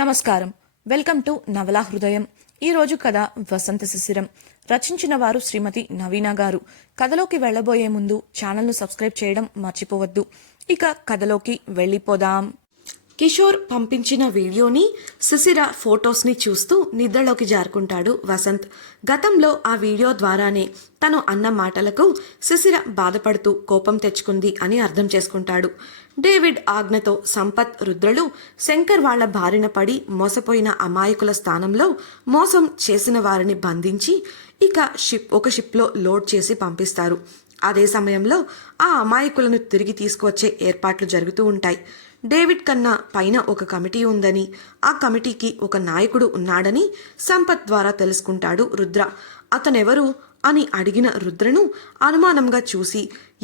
నమస్కారం. Welcome to నవలా హృదయం. ఈరోజు కథ వసంత శిశిరం. రచించిన వారు శ్రీమతి నవీన గారు. కథలోకి వెళ్లబోయే ముందు ఛానల్ను సబ్స్క్రైబ్ చేయడం మర్చిపోవద్దు. ఇక కథలోకి వెళ్ళిపోదాం. కిషోర్ పంపించిన వీడియోని, శిశిర ఫొటోస్ని చూస్తూ నిద్రలోకి జారుకుంటాడు వసంత్. గతంలో ఆ వీడియో ద్వారానే తను అన్న మాటలకు శిశిర బాధపడుతూ కోపం తెచ్చుకుంది అని అర్థం చేసుకుంటాడు. డేవిడ్ ఆజ్ఞతో సంపత్, రుద్రలు శంకర్ వాళ్ల బారిన పడి మోసపోయిన అమాయకుల స్థానంలో మోసం చేసిన వారిని బంధించి ఒక షిప్లో లోడ్ చేసి పంపిస్తారు. అదే సమయంలో ఆ అమాయకులను తిరిగి తీసుకువచ్చే ఏర్పాట్లు జరుగుతూ ఉంటాయి. డేవిడ్ కన్నా పైన ఒక కమిటీ ఉందని, ఆ కమిటీకి ఒక నాయకుడు ఉన్నాడని సంపత్ ద్వారా తెలుసుకుంటాడు రుద్ర. అతనెవరు అని అడిగిన రుద్రను అనుమానంగా చూసి,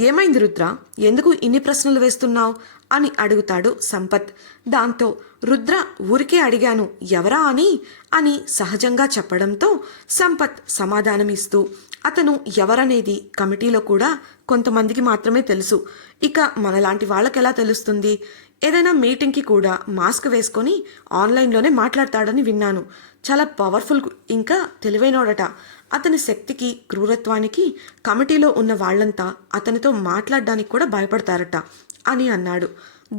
ఏమైంది రుద్ర, ఎందుకు ఇన్ని ప్రశ్నలు వేస్తున్నావు అని అడుగుతాడు సంపత్. దాంతో రుద్ర ఊరికే అడిగాను, ఎవరా అని సహజంగా చెప్పడంతో సంపత్ సమాధానమిస్తూ, అతను ఎవరనేది కమిటీలో కూడా కొంతమందికి మాత్రమే తెలుసు. ఇక మనలాంటి వాళ్ళకెలా తెలుస్తుంది? ఏదైనా మీటింగ్కి కూడా మాస్క్ వేసుకొని ఆన్లైన్లోనే మాట్లాడతాడని విన్నాను. చాలా పవర్ఫుల్, ఇంకా తెలివైనోడట. అతని శక్తికి, క్రూరత్వానికి కమిటీలో ఉన్న వాళ్ళంతా అతనితో మాట్లాడడానికి కూడా భయపడతారట అని అన్నాడు.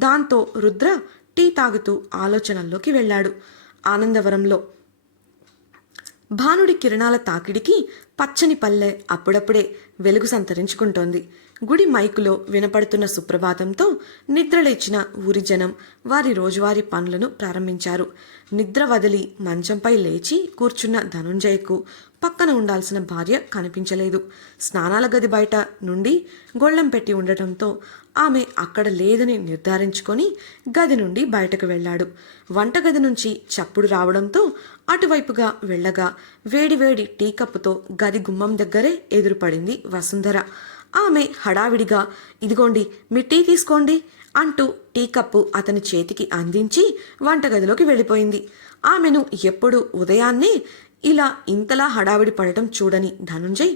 దాంతో రుద్ర టీ తాగుతూ ఆలోచనల్లోకి వెళ్ళాడు. ఆనందవరంలో భానుడి కిరణాల తాకిడికి పచ్చని పల్లె అప్పుడప్పుడే వెలుగు సంతరించుకుంటోంది. గుడి మైకులో వినపడుతున్న సుప్రభాతంతో నిద్రలేచిన ఊరి జనం వారి రోజువారీ పనులను ప్రారంభించారు. నిద్ర వదిలి మంచంపై లేచి కూర్చున్న ధనుంజయకు పక్కన ఉండాల్సిన భార్య కనిపించలేదు. స్నానాల గది బయట నుండి గొళ్ళెం పెట్టి ఉండటంతో ఆమె అక్కడ లేదని నిర్ధారించుకొని గది నుండి బయటకు వెళ్ళాడు. వంటగది నుంచి చప్పుడు రావడంతో అటువైపుగా వెళ్ళగా వేడివేడి టీ కప్పుతో గది గుమ్మం దగ్గరే ఎదురుపడింది వసుంధర. ఆమె హడావిడిగా, ఇదిగోండి మీ టీ తీసుకోండి అంటూ టీ కప్పు అతని చేతికి అందించి వంటగదిలోకి వెళ్ళిపోయింది. ఆమెను ఎప్పుడు ఉదయాన్నే ఇలా ఇంతలా హడావిడి పడటం చూడని ధనుంజయ్,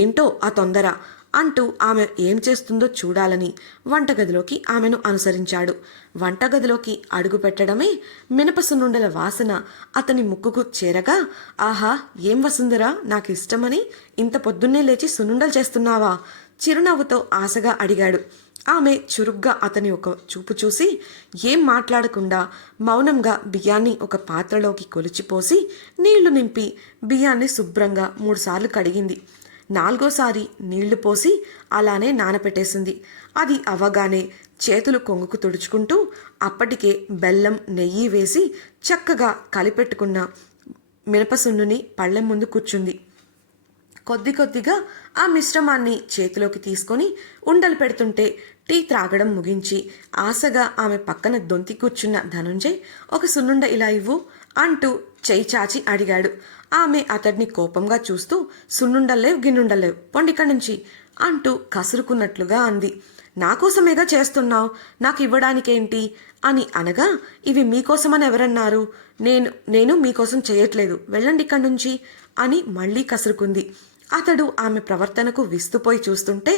ఏంటో ఆ తొందర అంటూ ఆమె ఏం చేస్తుందో చూడాలని వంటగదిలోకి ఆమెను అనుసరించాడు. వంటగదిలోకి అడుగు పెట్టడమే మినపసున్నుండల వాసన అతని ముక్కుకు చేరగా, ఆహా, ఏం వసుంధరా, నాకు ఇష్టమని ఇంత పొద్దున్నే లేచి సున్నుండలు చేస్తున్నావా? చిరునవ్వుతో ఆశగా అడిగాడు. ఆమె చురుగ్గా అతని ఒక చూపు చూసి ఏం మాట్లాడకుండా మౌనంగా బియ్యాన్ని ఒక పాత్రలోకి కొలిచిపోసి నీళ్లు నింపి బియ్యాన్ని శుభ్రంగా 3 సార్లు కడిగింది. 4వసారి నీళ్లు పోసి అలానే నానపెట్టేసింది. అది అవ్వగానే చేతులు కొంగుకు తుడుచుకుంటూ అప్పటికే బెల్లం, నెయ్యి వేసి చక్కగా కలిపెట్టుకున్న మినపసున్నుని పళ్ళెం ముందు కూర్చుంది. కొద్ది కొద్దిగా ఆ మిశ్రమాన్ని చేతిలోకి తీసుకొని ఉండలు పెడుతుంటే టీ త్రాగడం ముగించి ఆశగా ఆమె పక్కన దొంతి కూర్చున్న ధనుంజయ్, ఒక సున్నుండ ఇలా ఇవ్వు అంటూ చేయి చాచి అడిగాడు. ఆమె అతడిని కోపంగా చూస్తూ, సున్నుండలేవు గిన్నుండలేవు, పొండిక్కడి నుంచి అంటూ కసురుకున్నట్లుగా అంది. నాకోసమేగా చేస్తున్నావు, నాకు ఇవ్వడానికేంటి అని అనగా, ఇవి మీకోసమని ఎవరన్నారు? నేను మీకోసం చేయట్లేదు, వెళ్ళండి ఇక్కడి నుంచి అని మళ్ళీ కసురుకుంది. అతడు ఆమె ప్రవర్తనకు విస్తుపోయి చూస్తుంటే,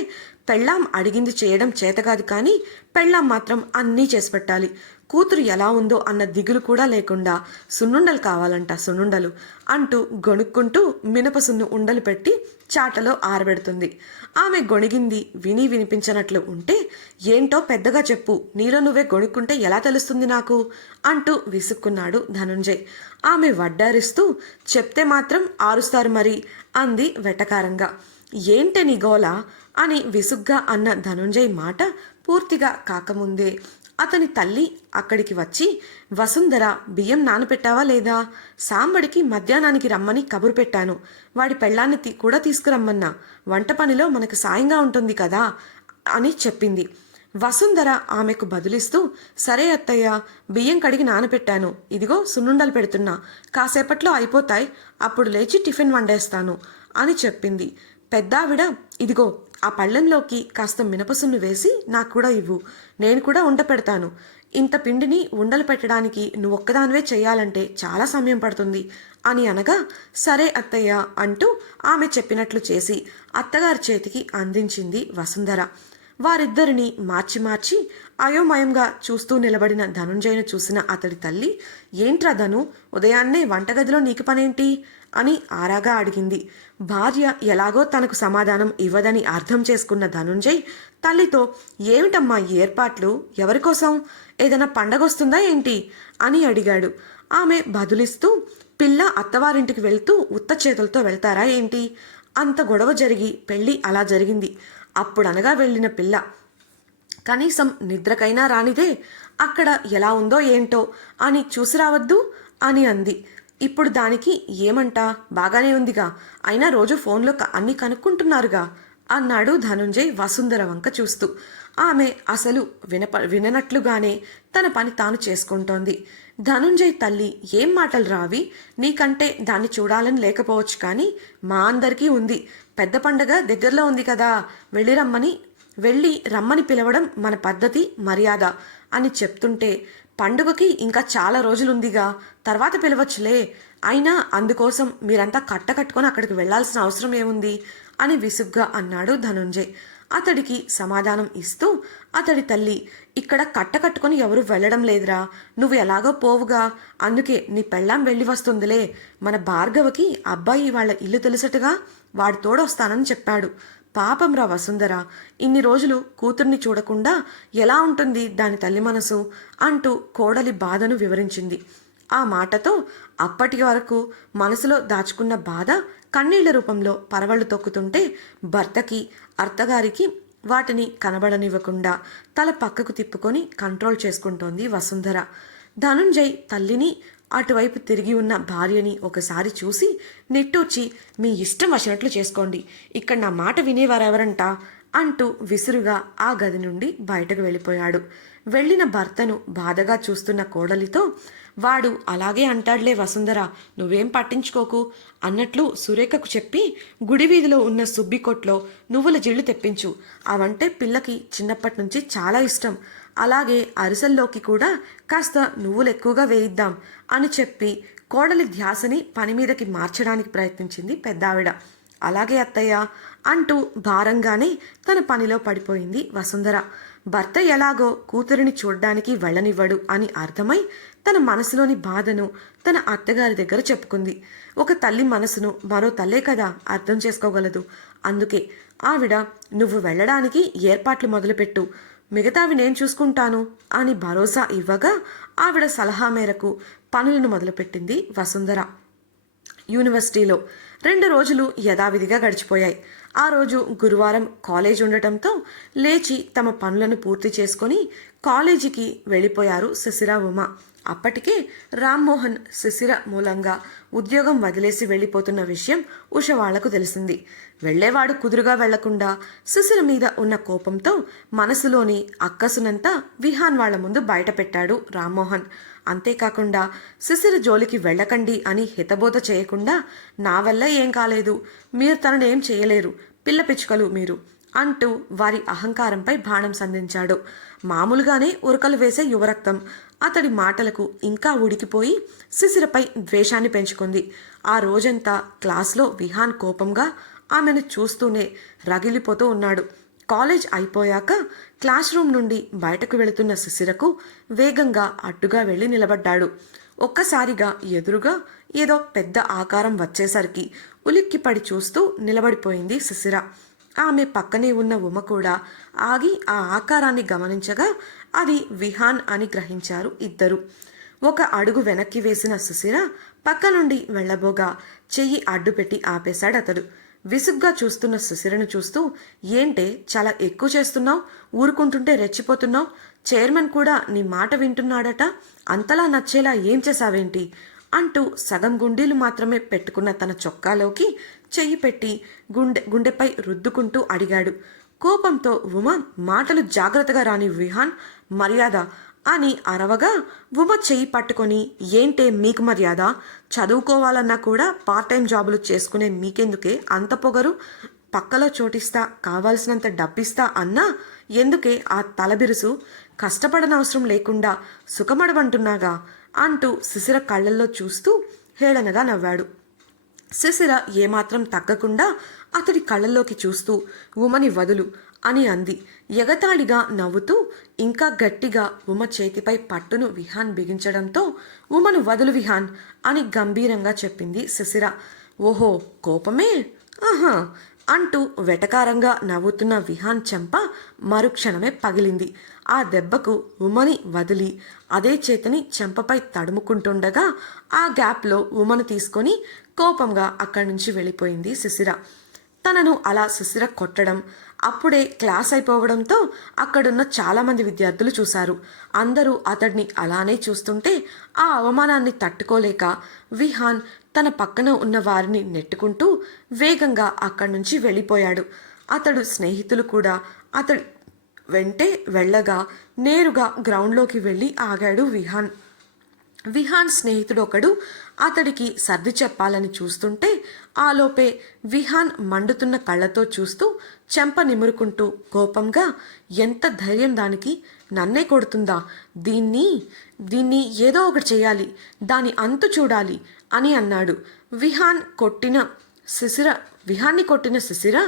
పెళ్ళాం అడిగింది చేయడం చేతకాదు, కానీ పెళ్ళాం మాత్రం అన్నీ చేసి పెట్టాలి. కూతురు ఎలా ఉందో అన్న దిగులు కూడా లేకుండా సున్నుండలు కావాలంట, సున్నుండలు అంటూ గొణుక్కుంటూ మినపసున్ను ఉండలు పెట్టి చాటలో ఆరబెడుతుంది. ఆమె గొణిగింది విని వినిపించనట్లు ఉంటే, ఏంటో పెద్దగా చెప్పు, నీలో నువ్వే గొణుక్కుంటే ఎలా తెలుస్తుంది నాకు అంటూ విసుక్కున్నాడు ధనుంజయ్. ఆమె వడ్డారిస్తూ, చెప్తే మాత్రం ఆరుస్తారు మరి అంది వెటకారంగా. ఏంటే నీ గోలా అని విసుగ్గా అన్న ధనుంజయ్ మాట పూర్తిగా కాకముందే అతని తల్లి అక్కడికి వచ్చి, వసుంధర, బియ్యం నానపెట్టావా లేదా? సాంబడికి మధ్యాహ్నానికి రమ్మని కబురు పెట్టాను, వాడి పెళ్ళాన్ని కూడా తీసుకురమ్మన్నా, వంట పనిలో మనకు సాయంగా ఉంటుంది కదా అని చెప్పింది. వసుంధర ఆమెకు బదులిస్తూ, సరే అత్తయ్య, బియ్యం కడిగి నానపెట్టాను, ఇదిగో సున్నుండలు పెడుతున్నా, కాసేపట్లో అయిపోతాయి, అప్పుడు లేచి టిఫిన్ వండేస్తాను అని చెప్పింది. పెద్దావిడ, ఇదిగో ఆ పళ్ళెంలోకి కాస్త మినపసున్ను వేసి నాకు కూడా ఇవ్వు, నేను కూడా ఉండ పెడతాను. ఇంత పిండిని ఉండలు పెట్టడానికి నువ్వొక్కదానివే చెయ్యాలంటే చాలా సమయం పడుతుంది అని అనగా, సరే అత్తయ్య అంటూ ఆమె చెప్పినట్లు చేసి అత్తగారి చేతికి అందించింది వసుంధర. వారిద్దరిని మార్చి మార్చి అయోమయంగా చూస్తూ నిలబడిన ధనుంజయను చూసిన అతడి తల్లి, ఏంట్రా ధను, ఉదయాన్నే వంటగదిలో నీకు పనేంటి అని ఆరాగా అడిగింది. భార్య ఎలాగో తనకు సమాధానం ఇవ్వదని అర్థం చేసుకున్న ధనుంజయ్ తల్లితో, ఏమిటమ్మా ఈ ఏర్పాట్లు, ఎవరికోసం, ఏదైనా పండగొస్తుందా ఏంటి అని అడిగాడు. ఆమె బదులిస్తూ, పిల్ల అత్తవారింటికి వెళ్తూ ఉత్త చేతులతో వెళ్తారా ఏంటి, అంత గొడవ జరిగి పెళ్ళి అలా జరిగింది, అప్పుడనగా వెళ్ళిన పిల్ల కనీసం నిద్రకైనా రానిదే, అక్కడ ఎలా ఉందో ఏంటో అని చూసి రావద్దు అని అంది. ఇప్పుడు దానికి ఏమంటా, బాగానే ఉందిగా, అయినా రోజు ఫోన్లో అన్నీ కనుక్కుంటున్నారుగా అన్నాడు ధనుంజయ్ వసుంధర వంక చూస్తూ. ఆమె అసలు విననట్లుగానే తన పని తాను చేసుకుంటోంది. ధనుంజయ్ తల్లి, ఏం మాటలు రావి, నీకంటే దాన్ని చూడాలని లేకపోవచ్చు, కానీ మా అందరికీ ఉంది, పెద్ద పండగ దగ్గరలో ఉంది కదా, వెళ్ళి రమ్మని పిలవడం మన పద్ధతి మర్యాద అని చెప్తుంటే, పండుగకి ఇంకా చాలా రోజులుందిగా, తర్వాత పిలవచ్చులే, అయినా అందుకోసం మీరంతా కట్టుకొని అక్కడికి వెళ్లాల్సిన అవసరం ఏముంది అని విసుగ్గా అన్నాడు ధనుంజయ్. అతడికి సమాధానం ఇస్తూ అతడి తల్లి, ఇక్కడ కట్టుకొని ఎవరు వెళ్ళడం లేదురా, నువ్వు ఎలాగో పోవుగా, అందుకే నీ పెళ్ళాం వెళ్ళి వస్తుందిలే, మన భార్గవకి అబ్బాయి వాళ్ళ ఇల్లు తెలుసటగా, వాడు తోడొస్తానని చెప్పాడు. పాపం రా వసుంధర, ఇన్ని రోజులు కూతుర్ని చూడకుండా ఎలా ఉంటుంది దాని తల్లి మనసు అంటూ కోడలి బాధను వివరించింది. ఆ మాటతో అప్పటి వరకు మనసులో దాచుకున్న బాధ కన్నీళ్ల రూపంలో పరవళ్లు తొక్కుతుంటే, భర్తకి అత్తగారికి వాటిని కనబడనివ్వకుండా తల పక్కకు తిప్పుకొని కంట్రోల్ చేసుకుంటోంది వసుంధర. ధనుంజయ్ తల్లిని, అటువైపు తిరిగి ఉన్న భార్యని ఒకసారి చూసి నిట్టూర్చి, మీ ఇష్టం వచ్చినట్లు చేసుకోండి, ఇక్కడ నా మాట వినేవారెవరంట అంటూ విసురుగా ఆ గది నుండి బయటకు వెళ్ళిపోయాడు. వెళ్ళిన భర్తను బాధగా చూస్తున్న కోడలితో, వాడు అలాగే అంటాడులే వసుంధర, నువ్వేం పట్టించుకోకు అన్నట్లు సురేఖకు చెప్పి గుడి వీధిలో ఉన్న సుబ్బికొట్లో నువ్వుల జిళ్ళు తెప్పించు, అవంటే పిల్లకి చిన్నప్పటి నుంచి చాలా ఇష్టం, అలాగే అరిసెల్లోకి కూడా కాస్త నువ్వులు ఎక్కువగా వేయిద్దాం అని చెప్పి కోడలి ధ్యాసని పని మీదకి మార్చడానికి ప్రయత్నించింది పెద్దావిడ. అలాగే అత్తయ్య అంటూ భారంగానే తన పనిలో పడిపోయింది వసుంధర. భర్త ఎలాగో కూతురిని చూడ్డానికి వెళ్ళనివ్వడు అని అర్థమై తన మనసులోని బాధను తన అత్తగారి దగ్గర చెప్పుకుంది. ఒక తల్లి మనసును మరో తల్లే కదా అర్థం చేసుకోగలదు. అందుకే ఆవిడ, నువ్వు వెళ్ళడానికి ఏర్పాట్లు మొదలుపెట్టు, మిగతావి నేను చూసుకుంటాను అని భరోసా ఇవ్వగా ఆవిడ సలహా మేరకు పనులను మొదలుపెట్టింది వసుంధర. యూనివర్సిటీలో 2 రోజులు యథావిధిగా గడిచిపోయాయి. ఆ రోజు గురువారం కాలేజ్ ఉండటంతో లేచి తమ పనులను పూర్తి చేసుకొని కాలేజీకి వెళ్ళిపోయారు శిశిర, ఉమ. అప్పటికే రామ్మోహన్ శిశిర మూలంగా ఉద్యోగం వదిలేసి వెళ్ళిపోతున్న విషయం ఉష వాళ్లకు తెలిసింది. వెళ్లేవాడు కుదురుగా వెళ్లకుండా శిశిర మీద ఉన్న కోపంతో మనసులోని అక్కసునంతా విహాన్ వాళ్ల ముందు బయట పెట్టాడు రామ్మోహన్. అంతేకాకుండా శిశిర జోలికి వెళ్ళకండి అని హితబోధ చేయకుండా, నా వల్ల ఏం కాలేదు, మీరు తననేం చేయలేరు, పిల్ల పిచ్చుకలు మీరు అంటూ వారి అహంకారంపై బాణం సంధించాడు. మామూలుగానే ఉరకలు వేసే యువరక్తం అతడి మాటలకు ఇంకా ఉడికిపోయి శిశిరపై ద్వేషాన్ని పెంచుకుంది. ఆ రోజంతా క్లాస్లో విహాన్ కోపంగా ఆమెను చూస్తూనే రగిలిపోతూ ఉన్నాడు. కాలేజ్ అయిపోయాక క్లాస్ రూమ్ నుండి బయటకు వెళుతున్న శిశిరకు వేగంగా అడ్డుగా వెళ్ళి నిలబడ్డాడు. ఒక్కసారిగా ఎదురుగా ఏదో పెద్ద ఆకారం వచ్చేసరికి ఉలిక్కిపడి చూస్తూ నిలబడిపోయింది శిశిర. ఆమె పక్కనే ఉన్న ఉమ కూడా ఆగి ఆ ఆకారాన్ని గమనించగా అది విహాన్ అని గ్రహించారు ఇద్దరు. ఒక అడుగు వెనక్కి వేసిన శిశిర పక్క నుండి వెళ్లబోగా చెయ్యి అడ్డుపెట్టి ఆపేశాడు అతడు. విసుగ్గా చూస్తున్న శిశిరను చూస్తూ, ఏంటే చాలా ఎక్కువ చేస్తున్నావు, ఊరుకుంటుంటే రెచ్చిపోతున్నావు, చైర్మన్ కూడా నీ మాట వింటున్నాడట, అంతలా నచ్చేలా ఏం చేశావేంటి అంటూ సగం గుండీలు మాత్రమే పెట్టుకున్న తన చొక్కాలోకి చెయ్యి పెట్టి గుండెపై రుద్దుకుంటూ అడిగాడు. కోపంతో ఉమ, మాటలు జాగ్రత్తగా రాని విహాన్, మర్యాద అని అరవగా ఉమ చెయ్యి పట్టుకొని, ఏంటే మీకు మర్యాద, చదువుకోవాలన్నా కూడా పార్ట్ టైం జాబులు చేసుకునే మీకెందుకే అంత పొగరు, పక్కలో చోటిస్తా, కావాల్సినంత డబ్బిస్తా అన్నా ఎందుకే ఆ తలబిరుసు, కష్టపడనవసరం లేకుండా సుఖమడబంటున్నాగా అంటూ శిశిర కళ్ళల్లో చూస్తూ హేళనగా నవ్వాడు. శిశిర ఏమాత్రం తగ్గకుండా అతడి కళ్ళల్లోకి చూస్తూ, ఉమని వదులు, అని అంది. ఎగతాళిగా నవ్వుతూ ఇంకా గట్టిగా ఉమ చేతిపై పట్టును విహాన్ బిగించడంతో ఉమను వదులు విహాన్ అని గంభీరంగా చెప్పింది శిశిర. ఓహో, కోపమే? ఆహా అంటూ వెటకారంగా నవ్వుతున్న విహాన్ చెంప మరుక్షణమే పగిలింది. ఆ దెబ్బకు ఉమని వదిలి అదే చేతిని చెంపపై తడుముకుంటుండగా ఆ గ్యాప్లో ఉమను తీసుకొని కోపంగా అక్కడి నుంచి వెళ్ళిపోయింది శిశిర. తనను అలా శిశిర కొట్టడం అప్పుడే క్లాస్ అయిపోవడంతో అక్కడున్న చాలామంది విద్యార్థులు చూశారు. అందరూ అతడిని అలానే చూస్తుంటే ఆ అవమానాన్ని తట్టుకోలేక విహాన్ తన పక్కన ఉన్న వారిని నెట్టుకుంటూ వేగంగా అక్కడి నుంచి వెళ్ళిపోయాడు. అతడు స్నేహితులు కూడా అతడు వెంటే వెళ్ళగా నేరుగా గ్రౌండ్లోకి వెళ్ళి ఆగాడు విహాన్. విహాన్ స్నేహితుడు ఒకడు అతడికి సర్ది చెప్పాలని చూస్తుంటే ఆలోపే విహాన్ మండుతున్న కళ్ళతో చూస్తూ చెంప నిమురుకుంటూ కోపంగా, ఎంత ధైర్యం దానికి, నన్నే కొడుతుందా, దీన్ని దీన్ని ఏదో ఒకటి చేయాలి, దాని అంతు చూడాలి అని అన్నాడు. విహాన్ని కొట్టిన శిశిర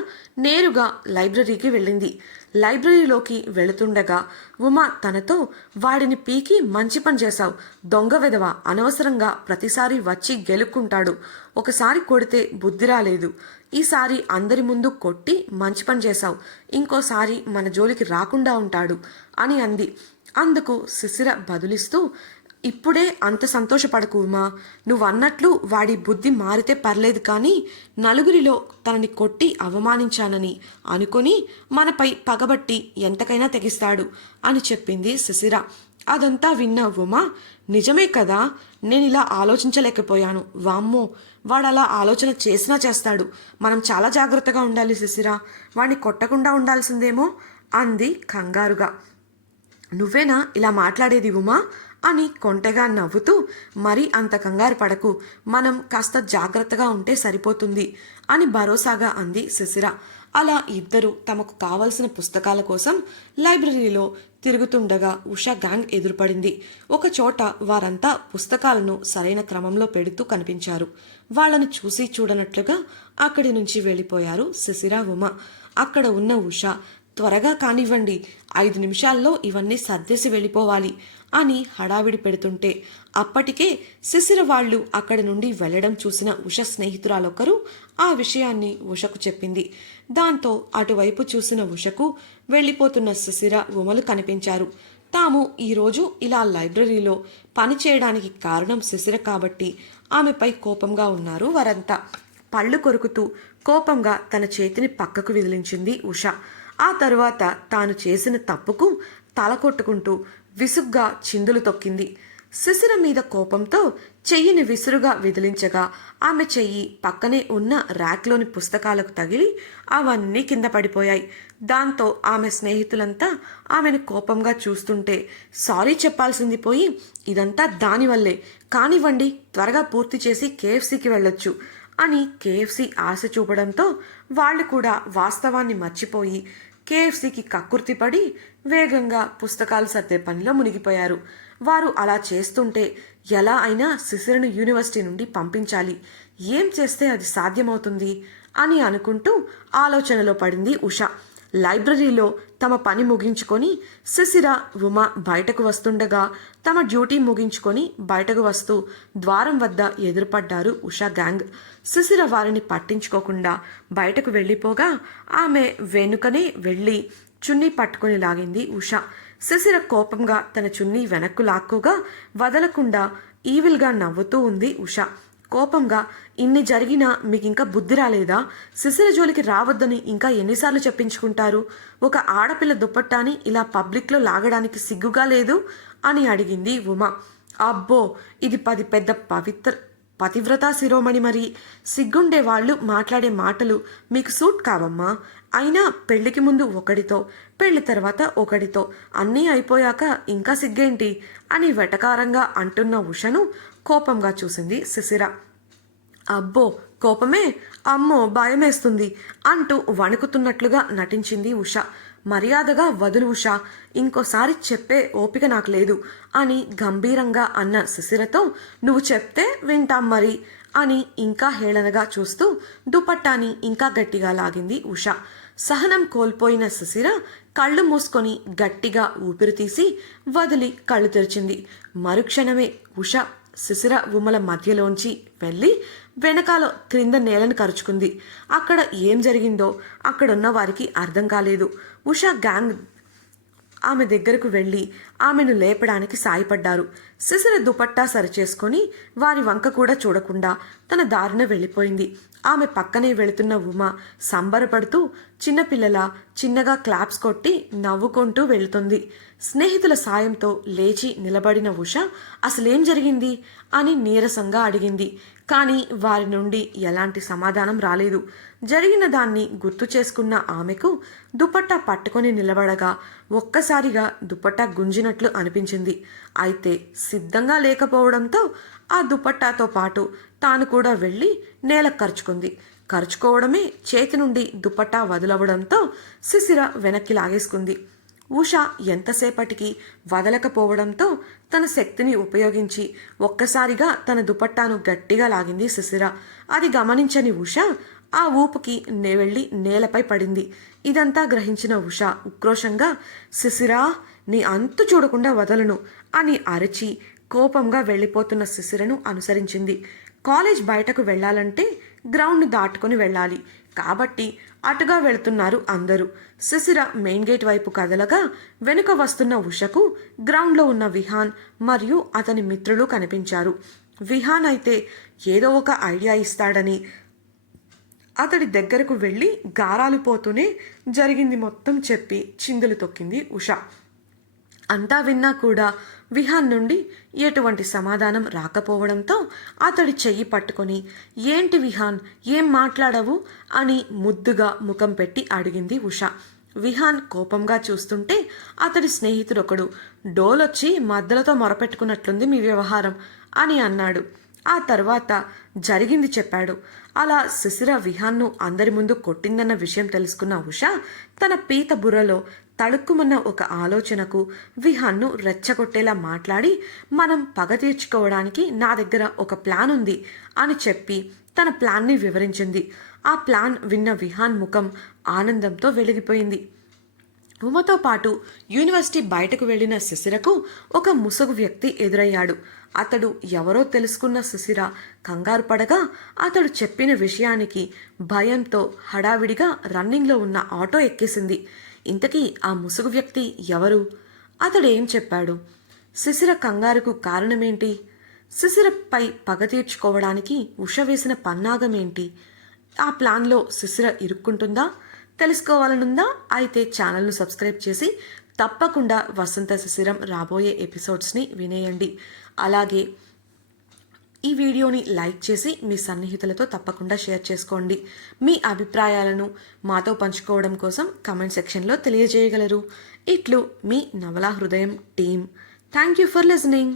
నేరుగా లైబ్రరీకి వెళ్ళింది. లైబ్రరీలోకి వెళుతుండగా ఉమా తనతో, వాడిని పీకి మంచి పని చేశావు, దొంగ వెధవ, అనవసరంగా ప్రతిసారి వచ్చి గెలుక్కుంటాడు, ఒకసారి కొడితే బుద్ధి రాలేదు, ఈసారి అందరి ముందు కొట్టి మంచి పని చేశావు, ఇంకోసారి మన జోలికి రాకుండా ఉంటాడు అని అంది. అందుకు శిశిర బదులిస్తూ, ఇప్పుడే అంత సంతోషపడకు ఉమా, నువ్వన్నట్లు వాడి బుద్ధి మారితే పర్లేదు, కానీ నలుగురిలో తనని కొట్టి అవమానించానని అనుకొని మనపై పగబట్టి ఎంతకైనా తెగిస్తాడు అని చెప్పింది శిశిర. అదంతా విన్న ఉమా, నిజమే కదా, నేను ఇలా ఆలోచించలేకపోయాను, వామ్మో, వాడలా ఆలోచన చేసినా చేస్తాడు, మనం చాలా జాగ్రత్తగా ఉండాలి శిశిర, వాడిని కొట్టకుండా ఉండాల్సిందేమో అంది కంగారుగా. నువ్వేనా ఇలా మాట్లాడేది ఉమా అని కొంటెగా నవ్వుతూ, మరీ అంత కంగారు పడకు, మనం కాస్త జాగ్రత్తగా ఉంటే సరిపోతుంది అని భరోసాగా అంది శిశిర. అలా ఇద్దరు తమకు కావలసిన పుస్తకాల కోసం లైబ్రరీలో తిరుగుతుండగా ఉషా గ్యాంగ్ ఎదురుపడింది. ఒక చోట వారంతా పుస్తకాలను సరైన క్రమంలో పెడుతూ కనిపించారు. వాళ్ళను చూసి చూడనట్లుగా అక్కడి నుంచి వెళ్ళిపోయారు శిశిర, ఉమ. అక్కడ ఉన్న ఉషా, త్వరగా కానివ్వండి, 5 నిమిషాల్లో ఇవన్నీ సర్దేసి వెళ్ళిపోవాలి అని హడావిడి పెడుతుంటే అప్పటికే శిశిర వాళ్ళు అక్కడి నుండి వెళ్లడం చూసిన ఉష స్నేహితురాలొకరు ఆ విషయాన్ని ఉషకు చెప్పింది. దాంతో అటువైపు చూసిన ఉషకు వెళ్ళిపోతున్న శిశిర, ఉమలు కనిపించారు. తాము ఈరోజు ఇలా లైబ్రరీలో పని చేయడానికి కారణం శిశిర కాబట్టి ఆమెపై కోపంగా ఉన్నారు వారంతా. పళ్ళు కొరుకుతూ కోపంగా తన చేతిని పక్కకు విదిలించింది ఉష. ఆ తరువాత తాను చేసిన తప్పుకు తల కొట్టుకుంటూ విసుగ్గా చిందులు తొక్కింది. శిశిర మీద కోపంతో చెయ్యిని విసురుగా విదిలించగా ఆమె చెయ్యి పక్కనే ఉన్న ర్యాక్లోని పుస్తకాలకు తగిలి అవన్నీ కింద పడిపోయాయి. దాంతో ఆమె స్నేహితులంతా ఆమెను కోపంగా చూస్తుంటే సారీ చెప్పాల్సింది పోయి, ఇదంతా దానివల్లే, కానివ్వండి, త్వరగా పూర్తి చేసి KFCకి వెళ్ళొచ్చు అని KFC ఆశ చూపడంతో వాళ్ళు కూడా వాస్తవాన్ని మర్చిపోయి KFCకి కక్కుర్తిపడి వేగంగా పుస్తకాలు సర్దే పనిలో మునిగిపోయారు. వారు అలా చేస్తుంటే ఎలా అయినా శిశిరను యూనివర్సిటీ నుండి పంపించాలి, ఏం చేస్తే అది సాధ్యమవుతుంది అని అనుకుంటూ ఆలోచనలో పడింది ఉష. లైబ్రరీలో తమ పని ముగించుకొని శిశిర, ఉమ బయటకు వస్తుండగా తమ డ్యూటీ ముగించుకొని బయటకు వస్తూ ద్వారం వద్ద ఎదురుపడ్డారు ఉషా గ్యాంగ్. శిశిర వారిని పట్టించుకోకుండా బయటకు వెళ్ళిపోగా ఆమె వెనుకనే వెళ్ళి చున్నీ పట్టుకొని లాగింది ఉష. శిశిర కోపంగా తన చున్నీ వెనక్కు లాక్కోగా వదలకుండా ఈవిల్గా నవ్వుతూ ఉంది ఉష. కోపంగా, ఇన్ని జరిగినా మీకింకా బుద్ధి రాలేదా? శిశిర జోలికి రావద్దని ఇంకా ఎన్నిసార్లు చెప్పించుకుంటారు? ఒక ఆడపిల్ల దుప్పట్టాని ఇలా పబ్లిక్లో లాగడానికి సిగ్గుగా లేదు అని అడిగింది ఉమ. అబ్బో, ఇది పెద్ద పతివ్రతా శిరోమణి, మరి సిగ్గుండే వాళ్ళు మాట్లాడే మాటలు మీకు సూట్ కావమ్మా. అయినా పెళ్లికి ముందు ఒకడితో, పెళ్లి తర్వాత ఒకడితో, అన్నీ అయిపోయాక ఇంకా సిగ్గేంటి అని వెటకారంగా అంటున్న ఉషను కోపంగా చూసింది శిశిర. అబ్బో, కోపమే, అమ్మో భయమేస్తుంది అంటూ వణుకుతున్నట్లుగా నటించింది ఉష. మర్యాదగా వదులు ఉషా, ఇంకోసారి చెప్పే ఓపిక నాకు లేదు అని గంభీరంగా అన్న శిశిరతో, నువ్వు చెప్తే వింటాం మరి అని ఇంకా హేళనగా చూస్తూ దుపట్టాని ఇంకా గట్టిగా లాగింది ఉష. సహనం కోల్పోయిన శిశిర కళ్ళు మూసుకొని గట్టిగా ఊపిరి తీసి వదిలి కళ్ళు తెరిచింది. మరుక్షణమే ఉష శిశిర ఉమ్మల మధ్యలోంచి వెళ్ళి వెనకాల క్రింద నేలను కరుచుకుంది. అక్కడ ఏం జరిగిందో అక్కడున్న వారికి అర్థం కాలేదు. ఉష గ్యాంగ్ ఆమె దగ్గరకు వెళ్ళి ఆమెను లేపడానికి సాయపడ్డారు. శిశిర దుపట్టా సరిచేసుకొని వారి వంక కూడా చూడకుండా తన దారిన వెళ్ళిపోయింది. ఆమె పక్కనే వెళుతున్న ఉమ సంబరపడుతూ చిన్నపిల్లల చిన్నగా క్లాప్స్ కొట్టి నవ్వుకుంటూ వెళుతుంది. స్నేహితుల సాయంతో లేచి నిలబడిన ఉష అసలేం జరిగింది అని నీరసంగా అడిగింది. కానీ వారి నుండి ఎలాంటి సమాధానం రాలేదు. జరిగిన దాన్ని గుర్తు చేసుకున్న ఆమెకు దుపట్టా పట్టుకొని నిలబడగా ఒక్కసారిగా దుపట్టా గుంజినట్లు అనిపించింది. అయితే సిద్ధంగా లేకపోవడంతో ఆ దుపట్టాతో పాటు తాను కూడా వెళ్ళి నేల ఖర్చుకోవడమే చేతి నుండి దుపట్టా వదులవడంతో శిశిర వెనక్కి లాగేసుకుంది. ఉష ఎంతసేపటికి వదలకపోవడంతో తన శక్తిని ఉపయోగించి ఒక్కసారిగా తన దుపట్టాను గట్టిగా లాగింది శిశిర. అది గమనించని ఉష ఆ ఊపుకి వెళ్ళి నేలపై పడింది. ఇదంతా గ్రహించిన ఉష ఉక్రోషంగా శిశిరా, నీ అంతు చూడకుండా వదలను అని అరచి కోపంగా వెళ్ళిపోతున్న శిశిరను అనుసరించింది. కాలేజ్ బయటకు వెళ్ళాలంటే గ్రౌండ్ను దాటుకుని వెళ్ళాలి కాబట్టి అటుగా వెళుతున్నారు అందరూ. శిశిర మెయిన్ గేట్ వైపు కదలగా వెనుక వస్తున్న ఉషకు గ్రౌండ్లో ఉన్న విహాన్ మరియు అతని మిత్రులు కనిపించారు. విహాన్ అయితే ఏదో ఒక ఐడియా ఇస్తాడని అతడి దగ్గరకు వెళ్ళి గారాలు పోతూనే జరిగింది మొత్తం చెప్పి చిందులు తొక్కింది ఉష. అంతా విన్నా కూడా విహాన్ నుండి ఎటువంటి సమాధానం రాకపోవడంతో అతడి చెయ్యి పట్టుకొని, ఏంటి విహాన్, ఏం మాట్లాడవు అని ముద్దుగా ముఖం పెట్టి అడిగింది ఉష. విహాన్ కోపంగా చూస్తుంటే అతడి స్నేహితుడొకడు, డోలొచ్చి మద్దలతో మొరపెట్టుకున్నట్లుంది మీ వ్యవహారం అని అన్నాడు. ఆ తర్వాత జరిగింది చెప్పాడు. అలా శిశిర విహాన్ను అందరి ముందు కొట్టిందన్న విషయం తెలుసుకున్న ఉష తన పీత బుర్రలో తడుక్కుమన్న ఒక ఆలోచనకు విహాన్ను రెచ్చగొట్టేలా మాట్లాడి, మనం పగ తీర్చుకోవడానికి నా దగ్గర ఒక ప్లాన్ ఉంది అని చెప్పి తన ప్లాన్ని వివరించింది. ఆ ప్లాన్ విన్న విహాన్ ముఖం ఆనందంతో వెలిగిపోయింది. ఉమతో పాటు యూనివర్సిటీ బయటకు వెళ్లిన శిశిరకు ఒక ముసుగు వ్యక్తి ఎదురయ్యాడు. అతడు ఎవరో తెలుసుకున్న శిశిర కంగారు పడగా అతడు చెప్పిన విషయానికి భయంతో హడావిడిగా రన్నింగ్లో ఉన్న ఆటో ఎక్కేసింది. ఇంతకీ ఆ ముసుగు వ్యక్తి ఎవరు? అతడేం చెప్పాడు? శిశిర కంగారుకు కారణమేంటి? శిశిరపై పగ తీర్చుకోవడానికి ఉష వేసిన పన్నాగమేంటి? ఆ ప్లాన్లో శిశిర ఇరుక్కుంటుందా? తెలుసుకోవాలనుందా? అయితే ఛానల్ను సబ్స్క్రైబ్ చేసి తప్పకుండా వసంత శిశిరం రాబోయే ఎపిసోడ్స్ని వినేయండి. అలాగే ఈ వీడియోని లైక్ చేసి మీ సన్నిహితులతో తప్పకుండా షేర్ చేసుకోండి. మీ అభిప్రాయాలను మాతో పంచుకోవడం కోసం కామెంట్ సెక్షన్లో తెలియజేయగలరు. ఇట్లు మీ నవలా హృదయం team. Thank you for listening.